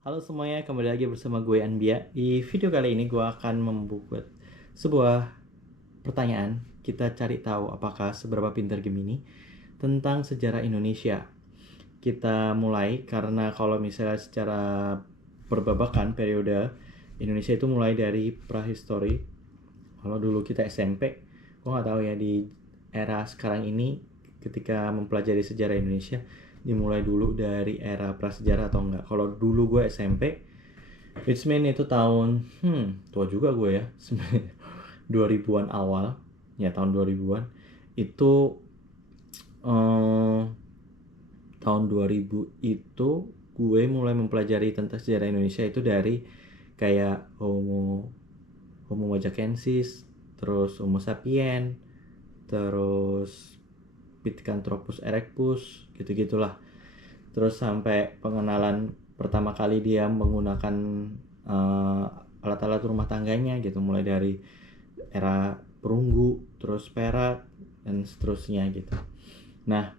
Halo semuanya, kembali lagi bersama gue Anbia. Di video kali ini gue akan membuat sebuah pertanyaan. Kita cari tahu apakah seberapa pintar Gemini tentang sejarah Indonesia. Kita mulai karena kalau misalnya secara perbabakan periode Indonesia itu mulai dari prahistori. Kalau dulu kita SMP, gue nggak tahu ya di era sekarang ini ketika mempelajari sejarah Indonesia dimulai dulu dari era prasejarah atau enggak. Kalau dulu gue SMP, which mean itu tahun tua juga gue ya, 2000-an awal, ya tahun 2000-an. Itu tahun 2000 itu gue mulai mempelajari tentang sejarah Indonesia itu dari kayak Homo wajakensis, terus Homo sapien, terus Pithecanthropus erectus, gitu-gitulah. Terus sampai pengenalan pertama kali dia menggunakan alat-alat rumah tangganya gitu, mulai dari era perunggu, terus perak, dan seterusnya gitu. Nah,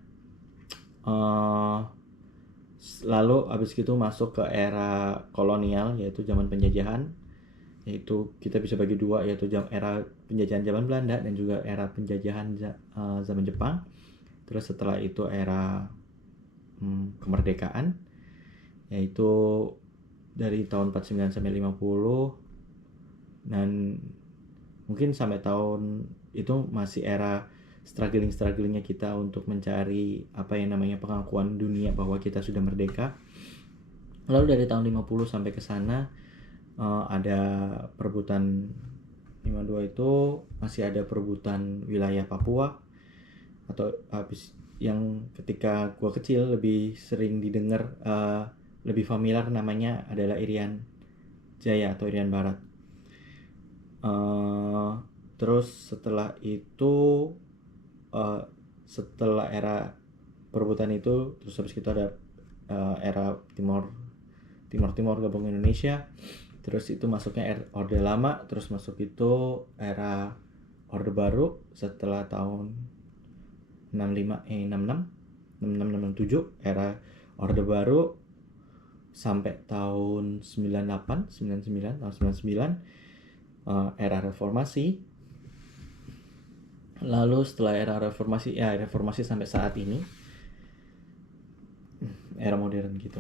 lalu abis itu masuk ke era kolonial, yaitu zaman penjajahan. Yaitu kita bisa bagi dua, yaitu era penjajahan zaman Belanda dan juga era penjajahan zaman Jepang. Terus setelah itu era kemerdekaan, yaitu dari tahun 49 sampai 50, dan mungkin sampai tahun itu masih era strugglingnya kita untuk mencari apa yang namanya pengakuan dunia bahwa kita sudah merdeka. Lalu dari tahun 50 sampai ke sana ada perebutan 52 itu masih ada perebutan wilayah Papua, atau habis yang ketika gua kecil lebih sering didengar, lebih familiar namanya adalah Irian Jaya atau Irian Barat. Terus setelah itu, setelah era perebutan itu, terus habis itu ada era Timor gabung Indonesia. Terus itu masuknya Orde Lama, terus masuk itu era Orde Baru setelah tahun 66 era Orde Baru sampai tahun 99 era reformasi. Lalu setelah era reformasi sampai saat ini era modern gitu.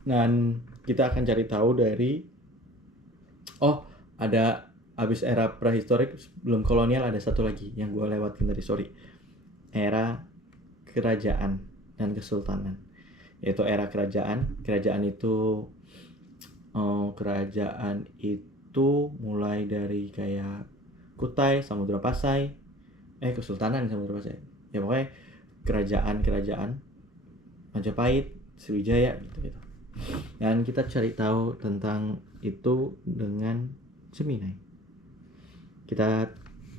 Dan kita akan cari tahu dari ada habis era prehistorik belum kolonial, ada satu lagi yang gue lewatin tadi, sorry. Era kerajaan dan kesultanan, yaitu era kerajaan itu kerajaan itu mulai dari kayak Kutai, Samudra Pasai, Kesultanan Samudra Pasai, ya pokoknya kerajaan Majapahit, Sriwijaya gitu. Dan kita cari tahu tentang itu dengan Gemini. Kita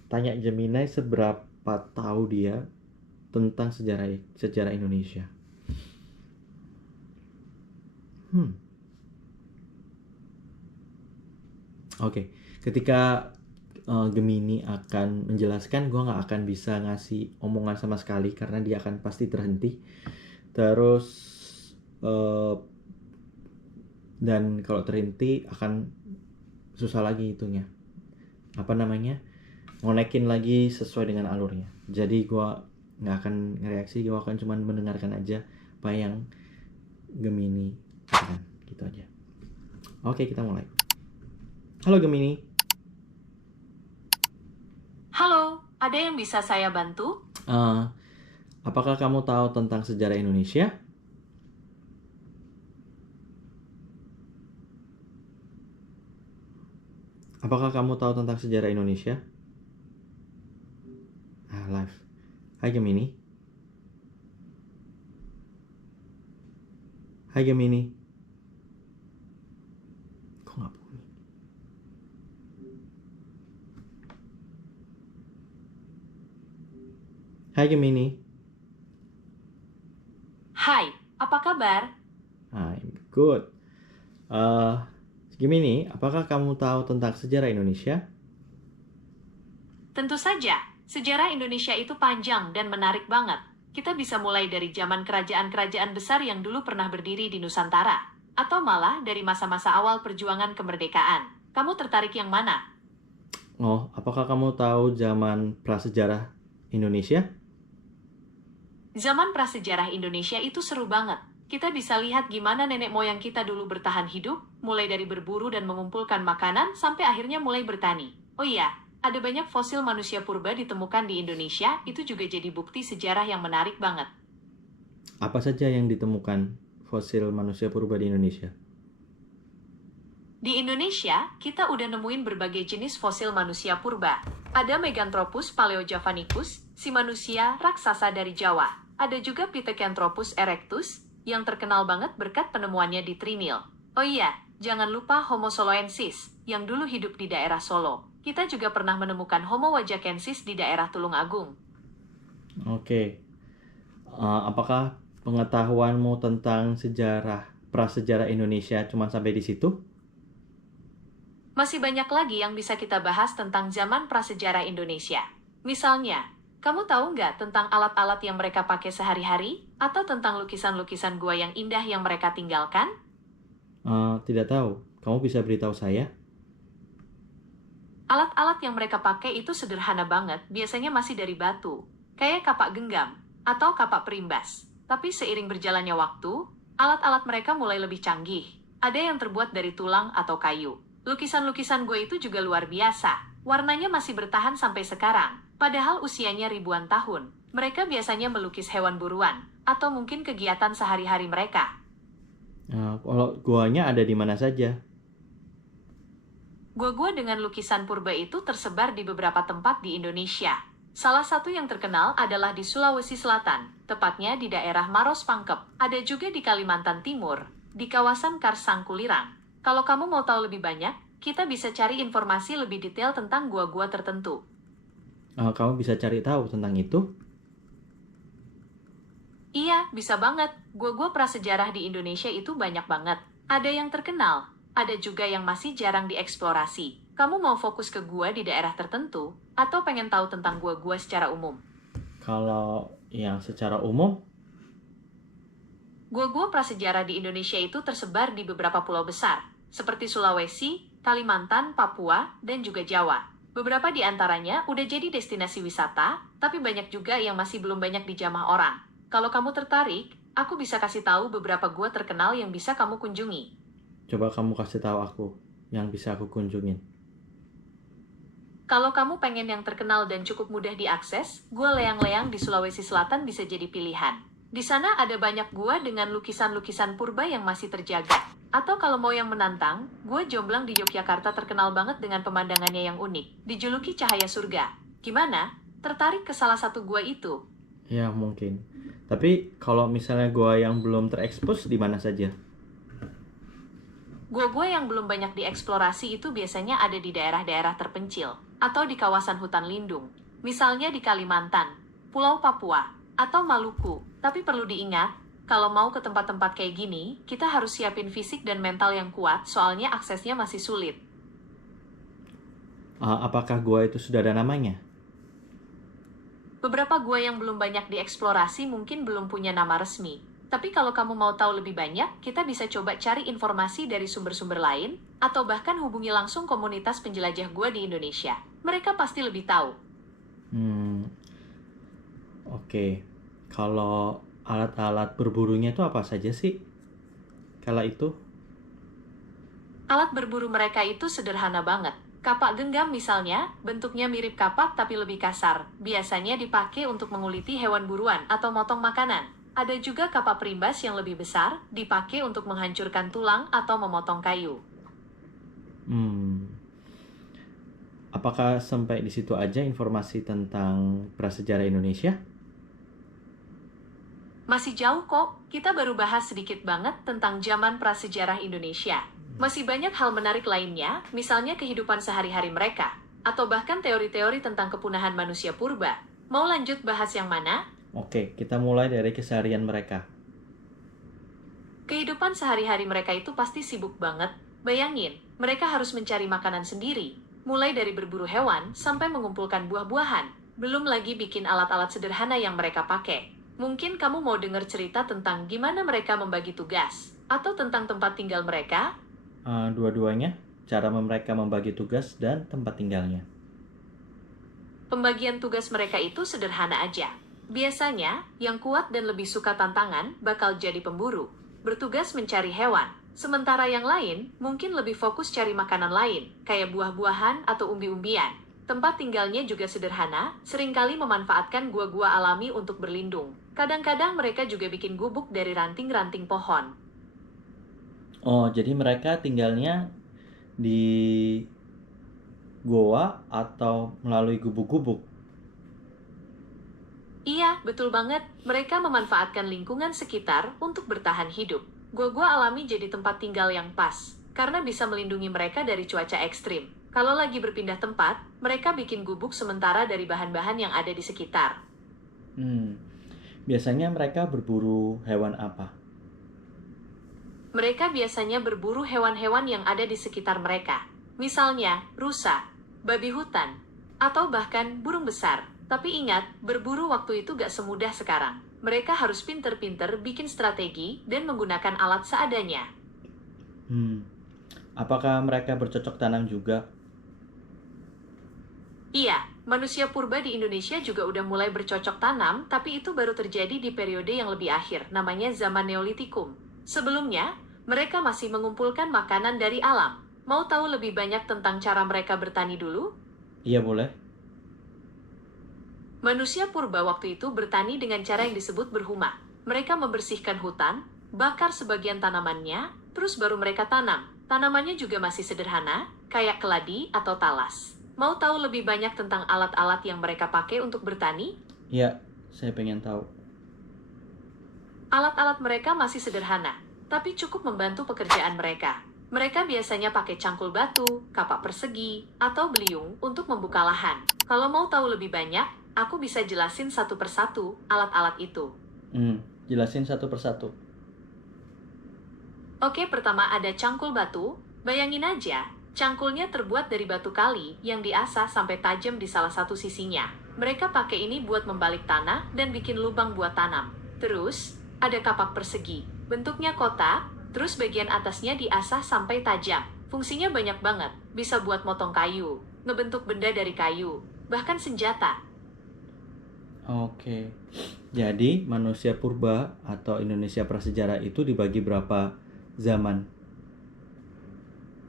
tanya Gemini seberapa tahu dia tentang sejarah Indonesia. Oke. Ketika Gemini akan menjelaskan, gue nggak akan bisa ngasih omongan sama sekali karena dia akan pasti terhenti. Terus dan kalau terhenti akan susah lagi itunya, ngonekin lagi sesuai dengan alurnya. Jadi gue nggak akan ngereaksi, gue akan cuma mendengarkan aja apa yang Gemini katakan, gitu aja. Oke, kita mulai. Halo Gemini. Halo, ada yang bisa saya bantu? Apakah kamu tahu tentang sejarah Indonesia? Apakah kamu tahu tentang sejarah Indonesia? Live. Hai Gemini. Hai Gemini. Kok nggak bunyi? Hai Gemini. Hai, apa kabar? I'm good. Gemini, apakah kamu tahu tentang sejarah Indonesia? Tentu saja, sejarah Indonesia itu panjang dan menarik banget. Kita bisa mulai dari zaman kerajaan-kerajaan besar yang dulu pernah berdiri di Nusantara, atau malah dari masa-masa awal perjuangan kemerdekaan. Kamu tertarik yang mana? Oh, apakah kamu tahu zaman prasejarah Indonesia? Zaman prasejarah Indonesia itu seru banget. Kita bisa lihat gimana nenek moyang kita dulu bertahan hidup, mulai dari berburu dan mengumpulkan makanan, sampai akhirnya mulai bertani. Oh iya, ada banyak fosil manusia purba ditemukan di Indonesia, itu juga jadi bukti sejarah yang menarik banget. Apa saja yang ditemukan fosil manusia purba di Indonesia? Di Indonesia, kita udah nemuin berbagai jenis fosil manusia purba. Ada Meganthropus paleojavanicus, si manusia raksasa dari Jawa. Ada juga Pithecanthropus erectus, yang terkenal banget berkat penemuannya di Trinil. Oh iya, jangan lupa Homo soloensis, yang dulu hidup di daerah Solo. Kita juga pernah menemukan Homo wajakensis di daerah Tulungagung. Oke. Apakah pengetahuanmu tentang prasejarah Indonesia cuma sampai di situ? Masih banyak lagi yang bisa kita bahas tentang zaman prasejarah Indonesia. Misalnya, kamu tahu nggak tentang alat-alat yang mereka pakai sehari-hari? Atau tentang lukisan-lukisan gua yang indah yang mereka tinggalkan? Tidak tahu. Kamu bisa beritahu saya? Alat-alat yang mereka pakai itu sederhana banget, biasanya masih dari batu. Kayak kapak genggam, atau kapak perimbas. Tapi seiring berjalannya waktu, alat-alat mereka mulai lebih canggih. Ada yang terbuat dari tulang atau kayu. Lukisan-lukisan gue itu juga luar biasa. Warnanya masih bertahan sampai sekarang, padahal usianya ribuan tahun. Mereka biasanya melukis hewan buruan, atau mungkin kegiatan sehari-hari mereka. Kalau guanya ada di mana saja? Gua-gua dengan lukisan purba itu tersebar di beberapa tempat di Indonesia. Salah satu yang terkenal adalah di Sulawesi Selatan, tepatnya di daerah Maros Pangkep. Ada juga di Kalimantan Timur, di kawasan Karsang Kulirang. Kalau kamu mau tahu lebih banyak, kita bisa cari informasi lebih detail tentang gua-gua tertentu. Kamu bisa cari tahu tentang itu? Iya, bisa banget. Gua-gua prasejarah di Indonesia itu banyak banget. Ada yang terkenal, ada juga yang masih jarang dieksplorasi. Kamu mau fokus ke gua di daerah tertentu, atau pengen tahu tentang gua-gua secara umum? Kalau yang secara umum, Gua-gua prasejarah di Indonesia itu tersebar di beberapa pulau besar, seperti Sulawesi, Kalimantan, Papua, dan juga Jawa. Beberapa di antaranya udah jadi destinasi wisata, tapi banyak juga yang masih belum banyak dijamah orang. Kalau kamu tertarik, aku bisa kasih tahu beberapa gua terkenal yang bisa kamu kunjungi. coba kamu kasih tahu aku yang bisa aku kunjungin. Kalau kamu pengen yang terkenal dan cukup mudah diakses, gua Leang-Leang di Sulawesi Selatan bisa jadi pilihan. Di sana ada banyak gua dengan lukisan-lukisan purba yang masih terjaga. Atau kalau mau yang menantang, gua Jomblang di Yogyakarta terkenal banget dengan pemandangannya yang unik, dijuluki cahaya surga. Gimana? Tertarik ke salah satu gua itu? Ya, mungkin. Tapi kalau misalnya gua yang belum terekspos di mana saja? Gua-gua yang belum banyak dieksplorasi itu biasanya ada di daerah-daerah terpencil, atau di kawasan hutan lindung. Misalnya di Kalimantan, Pulau Papua, atau Maluku. Tapi perlu diingat, kalau mau ke tempat-tempat kayak gini, kita harus siapin fisik dan mental yang kuat, soalnya aksesnya masih sulit. Apakah gua itu sudah ada namanya? Beberapa gua yang belum banyak dieksplorasi mungkin belum punya nama resmi. Tapi kalau kamu mau tahu lebih banyak, kita bisa coba cari informasi dari sumber-sumber lain, atau bahkan hubungi langsung komunitas penjelajah gua di Indonesia. Mereka pasti lebih tahu. Oke. Kalau alat-alat berburunya itu apa saja sih? Kala itu? Alat berburu mereka itu sederhana banget. Kapak genggam misalnya, bentuknya mirip kapak tapi lebih kasar. Biasanya dipakai untuk menguliti hewan buruan atau motong makanan. Ada juga kapak perimbas yang lebih besar, dipakai untuk menghancurkan tulang atau memotong kayu. Apakah sampai di situ aja informasi tentang prasejarah Indonesia? Masih jauh kok, kita baru bahas sedikit banget tentang zaman prasejarah Indonesia. Masih banyak hal menarik lainnya, misalnya kehidupan sehari-hari mereka, atau bahkan teori-teori tentang kepunahan manusia purba. Mau lanjut bahas yang mana? Oke, kita mulai dari keseharian mereka. Kehidupan sehari-hari mereka itu pasti sibuk banget. Bayangin, mereka harus mencari makanan sendiri, mulai dari berburu hewan sampai mengumpulkan buah-buahan. Belum lagi bikin alat-alat sederhana yang mereka pakai. Mungkin kamu mau dengar cerita tentang gimana mereka membagi tugas, atau tentang tempat tinggal mereka? Dua-duanya, cara mereka membagi tugas dan tempat tinggalnya. Pembagian tugas mereka itu sederhana aja. Biasanya, yang kuat dan lebih suka tantangan bakal jadi pemburu, bertugas mencari hewan. Sementara yang lain mungkin lebih fokus cari makanan lain, kayak buah-buahan atau umbi-umbian. Tempat tinggalnya juga sederhana, seringkali memanfaatkan gua-gua alami untuk berlindung. Kadang-kadang mereka juga bikin gubuk dari ranting-ranting pohon. Oh, jadi mereka tinggalnya di goa atau melalui gubuk-gubuk. Iya, betul banget. Mereka memanfaatkan lingkungan sekitar untuk bertahan hidup. Gua-gua alami jadi tempat tinggal yang pas, karena bisa melindungi mereka dari cuaca ekstrim. Kalau lagi berpindah tempat, mereka bikin gubuk sementara dari bahan-bahan yang ada di sekitar. Biasanya mereka berburu hewan apa? Mereka biasanya berburu hewan-hewan yang ada di sekitar mereka. Misalnya, rusa, babi hutan, atau bahkan burung besar. Tapi ingat, berburu waktu itu gak semudah sekarang. Mereka harus pinter-pinter bikin strategi dan menggunakan alat seadanya. Apakah mereka bercocok tanam juga? Iya, manusia purba di Indonesia juga udah mulai bercocok tanam, tapi itu baru terjadi di periode yang lebih akhir, namanya zaman Neolitikum. Sebelumnya, mereka masih mengumpulkan makanan dari alam. Mau tahu lebih banyak tentang cara mereka bertani dulu? Iya, boleh. Manusia purba waktu itu bertani dengan cara yang disebut berhuma. Mereka membersihkan hutan, bakar sebagian tanamannya, terus baru mereka tanam. Tanamannya juga masih sederhana, kayak keladi atau talas. Mau tahu lebih banyak tentang alat-alat yang mereka pakai untuk bertani? Iya, saya pengen tahu. Alat-alat mereka masih sederhana, tapi cukup membantu pekerjaan mereka. Mereka biasanya pakai cangkul batu, kapak persegi, atau beliung untuk membuka lahan. Kalau mau tahu lebih banyak, aku bisa jelasin satu persatu alat-alat itu. Jelasin satu persatu. Oke, pertama ada cangkul batu. Bayangin aja, cangkulnya terbuat dari batu kali yang diasah sampai tajam di salah satu sisinya. Mereka pakai ini buat membalik tanah dan bikin lubang buat tanam. Terus, ada kapak persegi. Bentuknya kotak, terus bagian atasnya diasah sampai tajam. Fungsinya banyak banget. Bisa buat motong kayu, ngebentuk benda dari kayu, bahkan senjata. Oke. Jadi, manusia purba atau Indonesia prasejarah itu dibagi berapa zaman?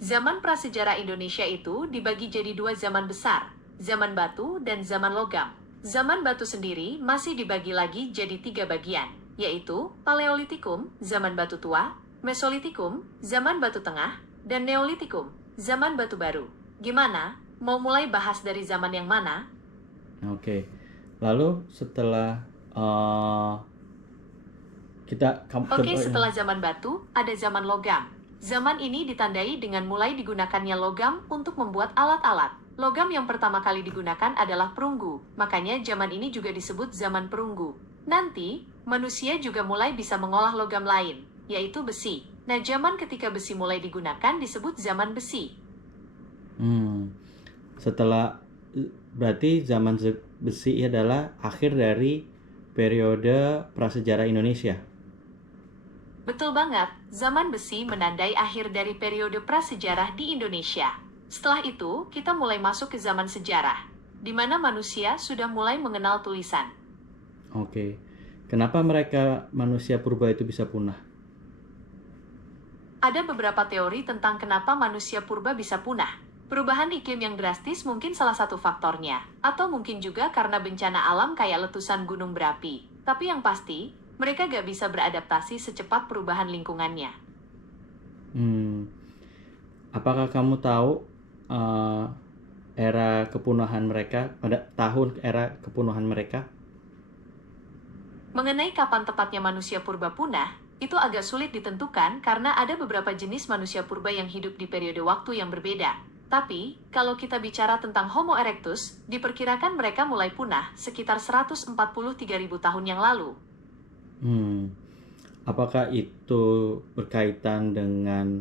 Zaman prasejarah Indonesia itu dibagi jadi dua zaman besar, zaman batu dan zaman logam. Zaman batu sendiri masih dibagi lagi jadi tiga bagian, yaitu Paleolitikum, zaman batu tua, Mesolitikum, zaman batu tengah, dan Neolitikum, zaman batu baru. Gimana? Mau mulai bahas dari zaman yang mana? Oke. Lalu setelah Setelah zaman batu, ada zaman logam. Zaman ini ditandai dengan mulai digunakannya logam untuk membuat alat-alat. Logam yang pertama kali digunakan adalah perunggu, makanya zaman ini juga disebut zaman perunggu. Nanti, manusia juga mulai bisa mengolah logam lain, yaitu besi. Nah, zaman ketika besi mulai digunakan disebut zaman besi. Berarti zaman besi adalah akhir dari periode prasejarah Indonesia. Betul banget, zaman besi menandai akhir dari periode prasejarah di Indonesia. Setelah itu, kita mulai masuk ke zaman sejarah, di mana manusia sudah mulai mengenal tulisan. Oke. Kenapa manusia purba itu bisa punah? Ada beberapa teori tentang kenapa manusia purba bisa punah. Perubahan iklim yang drastis mungkin salah satu faktornya, atau mungkin juga karena bencana alam kayak letusan gunung berapi. Tapi yang pasti, mereka gak bisa beradaptasi secepat perubahan lingkungannya. Apakah kamu tahu era kepunahan mereka, pada tahun era kepunahan mereka? Mengenai kapan tepatnya manusia purba punah, itu agak sulit ditentukan karena ada beberapa jenis manusia purba yang hidup di periode waktu yang berbeda. Tapi, kalau kita bicara tentang Homo erectus, diperkirakan mereka mulai punah sekitar 143.000 tahun yang lalu. Apakah itu berkaitan dengan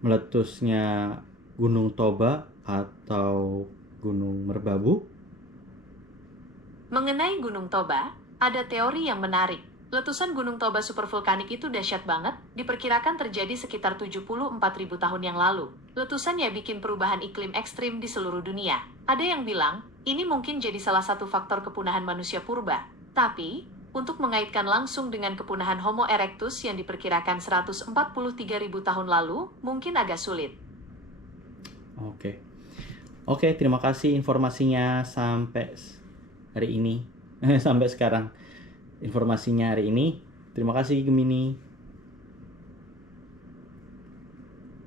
meletusnya Gunung Toba atau Gunung Merbabu? Mengenai Gunung Toba, Ada teori yang menarik. Letusan Gunung Toba supervulkanik itu dahsyat banget, diperkirakan terjadi sekitar 74.000 tahun yang lalu. Letusan ya bikin perubahan iklim ekstrim di seluruh dunia. Ada yang bilang, ini mungkin jadi salah satu faktor kepunahan manusia purba. Tapi, untuk mengaitkan langsung dengan kepunahan Homo erectus yang diperkirakan 143.000 tahun lalu, mungkin agak sulit. Oke. Oke, terima kasih informasinya sampai hari ini. Sampai sekarang. Informasinya hari ini. Terima kasih Gemini.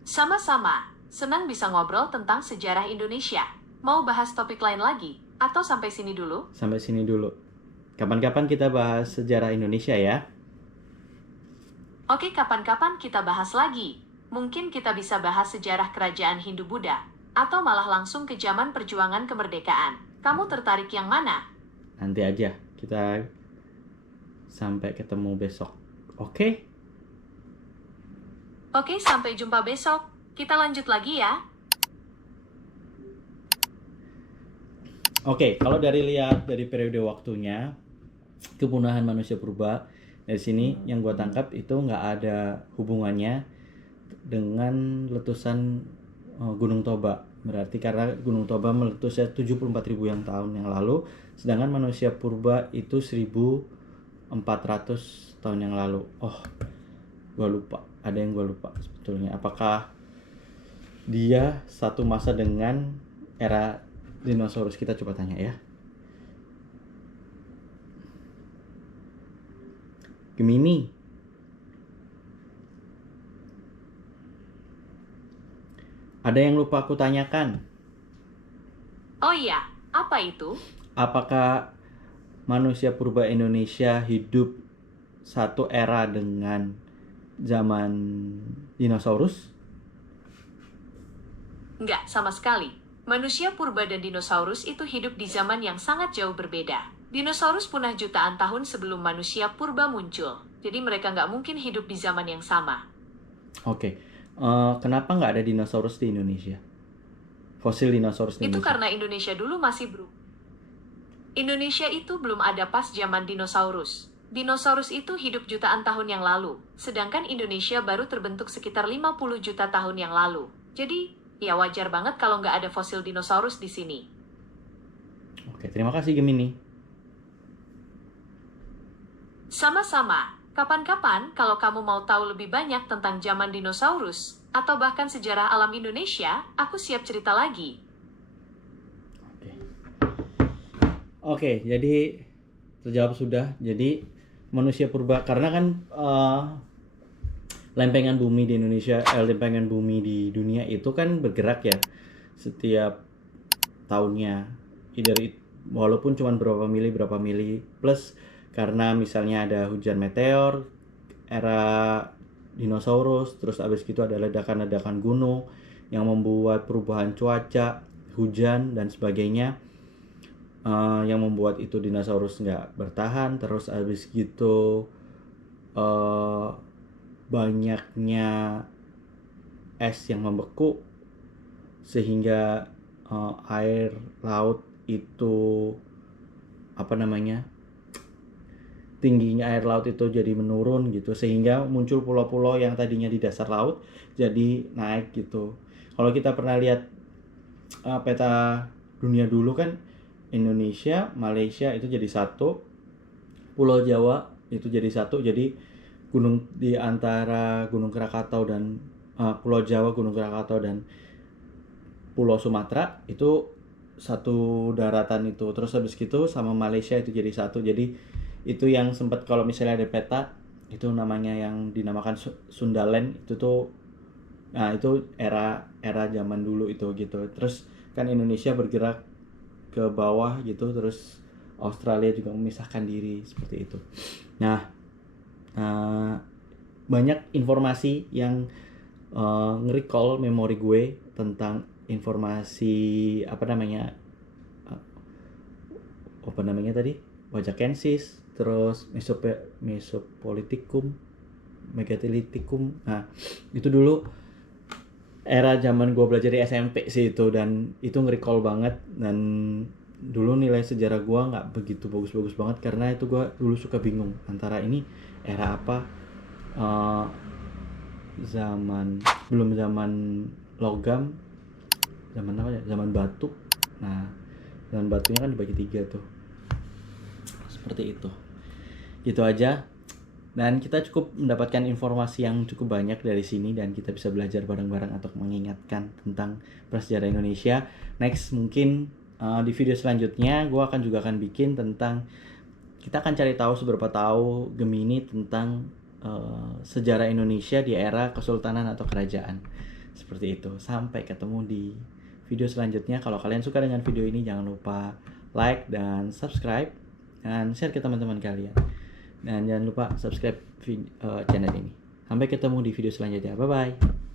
Sama-sama, senang bisa ngobrol tentang sejarah Indonesia. Mau bahas topik lain lagi? Atau sampai sini dulu? Sampai sini dulu. Kapan-kapan kita bahas sejarah Indonesia ya. Oke, kapan-kapan kita bahas lagi. Mungkin kita bisa bahas sejarah kerajaan Hindu-Buddha, atau malah langsung ke zaman perjuangan kemerdekaan. Kamu tertarik yang mana? Nanti aja. Kita sampai ketemu besok. Oke? Oke, sampai jumpa besok. Kita lanjut lagi ya. Oke, kalau lihat dari periode waktunya, kepunahan manusia purba, dari sini yang gua tangkap itu nggak ada hubungannya dengan letusan Gunung Toba. Berarti karena Gunung Toba meletusnya 74.000 tahun yang lalu, sedangkan manusia purba itu 1.400 tahun yang lalu. Oh, gua lupa. Ada yang gua lupa sebetulnya. Apakah dia satu masa dengan era dinosaurus? Kita coba tanya ya. Gemini. Ada yang lupa aku tanyakan. Oh iya, apa itu? Apakah manusia purba Indonesia hidup satu era dengan zaman dinosaurus? Enggak, sama sekali. Manusia purba dan dinosaurus itu hidup di zaman yang sangat jauh berbeda. Dinosaurus punah jutaan tahun sebelum manusia purba muncul. Jadi mereka nggak mungkin hidup di zaman yang sama. Oke. Kenapa nggak ada dinosaurus di Indonesia? Fosil dinosaurus di Itu Indonesia. karena Indonesia dulu masih Indonesia itu belum ada pas zaman dinosaurus. Dinosaurus itu hidup jutaan tahun yang lalu, sedangkan Indonesia baru terbentuk sekitar 50 juta tahun yang lalu. Jadi, ya wajar banget kalau nggak ada fosil dinosaurus di sini. Oke, terima kasih Gemini. Sama-sama, kapan-kapan kalau kamu mau tahu lebih banyak tentang zaman dinosaurus, atau bahkan sejarah alam Indonesia, aku siap cerita lagi. Oke, jadi terjawab sudah. Jadi manusia purba, karena kan lempengan bumi di Indonesia, lempengan bumi di dunia itu kan bergerak ya setiap tahunnya. Dari walaupun cuma berapa mili plus karena misalnya ada hujan meteor, era dinosaurus, terus abis itu ada ledakan-ledakan gunung yang membuat perubahan cuaca, hujan dan sebagainya, yang membuat itu dinosaurus nggak bertahan. Terus abis gitu banyaknya es yang membeku sehingga air laut itu tingginya air laut itu jadi menurun gitu, sehingga muncul pulau-pulau yang tadinya di dasar laut jadi naik gitu. Kalau kita pernah lihat peta dunia dulu kan, Indonesia, Malaysia itu jadi satu, Pulau Jawa itu jadi satu, jadi gunung di antara Gunung Krakatau dan Pulau Jawa, Gunung Krakatau dan Pulau Sumatera itu satu daratan itu. Terus habis gitu sama Malaysia itu jadi satu. Jadi itu yang sempat kalau misalnya ada peta itu namanya yang dinamakan Sundaland itu tuh, nah itu era zaman dulu itu gitu. Terus kan Indonesia bergerak ke bawah gitu, terus Australia juga memisahkan diri seperti itu. Nah, banyak informasi yang nge-recall memori gue tentang informasi tadi, Wajakensis, terus Mesopolitikum, Megalithicum. Nah, itu dulu era zaman gue belajar di SMP sih itu, dan itu nge-recall banget. Dan dulu nilai sejarah gue nggak begitu bagus-bagus banget karena itu gue dulu suka bingung antara ini era apa, eh, belum zaman logam, zaman apa ya, zaman batu. Nah, zaman batunya kan dibagi 3 tuh, seperti itu. Gitu aja, dan kita cukup mendapatkan informasi yang cukup banyak dari sini dan kita bisa belajar bareng-bareng atau mengingatkan tentang prasejarah Indonesia. Next mungkin di video selanjutnya gue juga akan bikin tentang, kita akan cari tahu seberapa tahu Gemini tentang sejarah Indonesia di era kesultanan atau kerajaan. Seperti itu. Sampai ketemu di video selanjutnya. Kalau kalian suka dengan video ini, jangan lupa like dan subscribe dan share ke teman-teman kalian. Dan jangan lupa subscribe channel ini. Sampai ketemu di video selanjutnya. Bye bye.